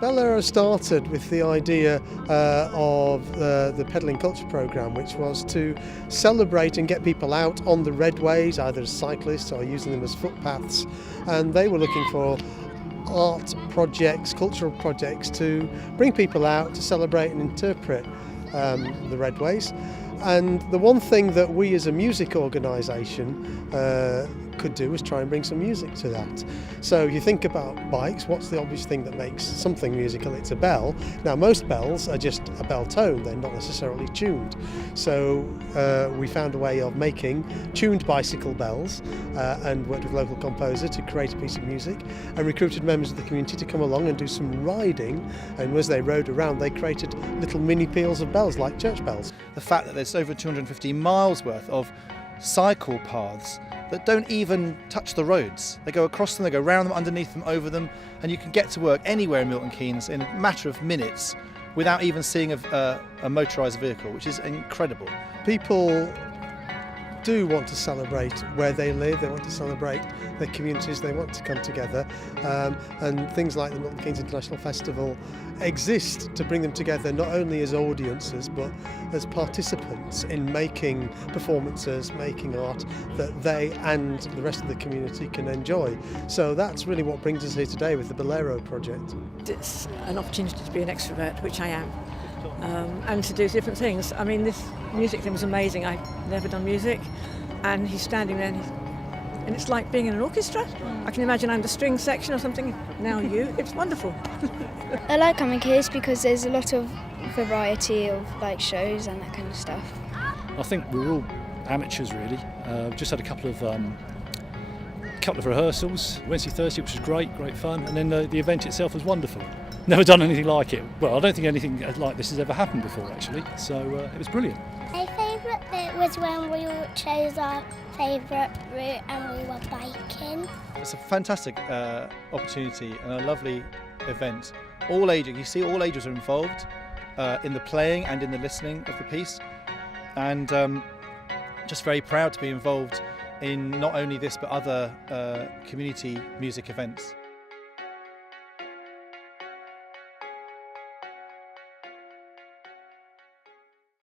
Bell-ero started with the idea of the Pedalling Culture programme, which was to celebrate and get people out on the Redways, either as cyclists or using them as footpaths, and they were looking for art projects, cultural projects to bring people out to celebrate and interpret the Redways. And the one thing that we as a music organisation could do was try and bring some music to that. So you think about bikes, what's the obvious thing that makes something musical? It's a bell. Now most bells are just a bell tone, they're not necessarily tuned. So we found a way of making tuned bicycle bells and worked with a local composer to create a piece of music and recruited members of the community to come along and do some riding, and as they rode around they created little mini peals of bells like church bells. The fact that there's over 250 miles worth of cycle paths that don't even touch the roads. They go across them, they go around them, underneath them, over them, and you can get to work anywhere in Milton Keynes in a matter of minutes without even seeing a motorised vehicle, which is incredible. People do want to celebrate where they live, they want to celebrate their communities, they want to come together, and things like the Milton Keynes International Festival exist to bring them together not only as audiences but as participants in making performances, making art that they and the rest of the community can enjoy. So that's really what brings us here today with the Bell-ero project. It's an opportunity to be an extrovert, which I am. And to do different things. I mean, this music thing was amazing. I've never done music, and he's standing there and it's like being in an orchestra. I can imagine I'm the string section or something. Now you, it's wonderful. I like coming here because there's a lot of variety of like shows and that kind of stuff. I think we're all amateurs really. Just had a couple of rehearsals, Wednesday, Thursday, which was great fun, and then the event itself was wonderful. Never done anything like it. Well, I don't think anything like this has ever happened before, actually. So it was brilliant. My favourite bit was when we chose our favourite route and we were biking. It's a fantastic opportunity and a lovely event. All ages, you see all ages are involved in the playing and in the listening of the piece. And just very proud to be involved in not only this but other community music events.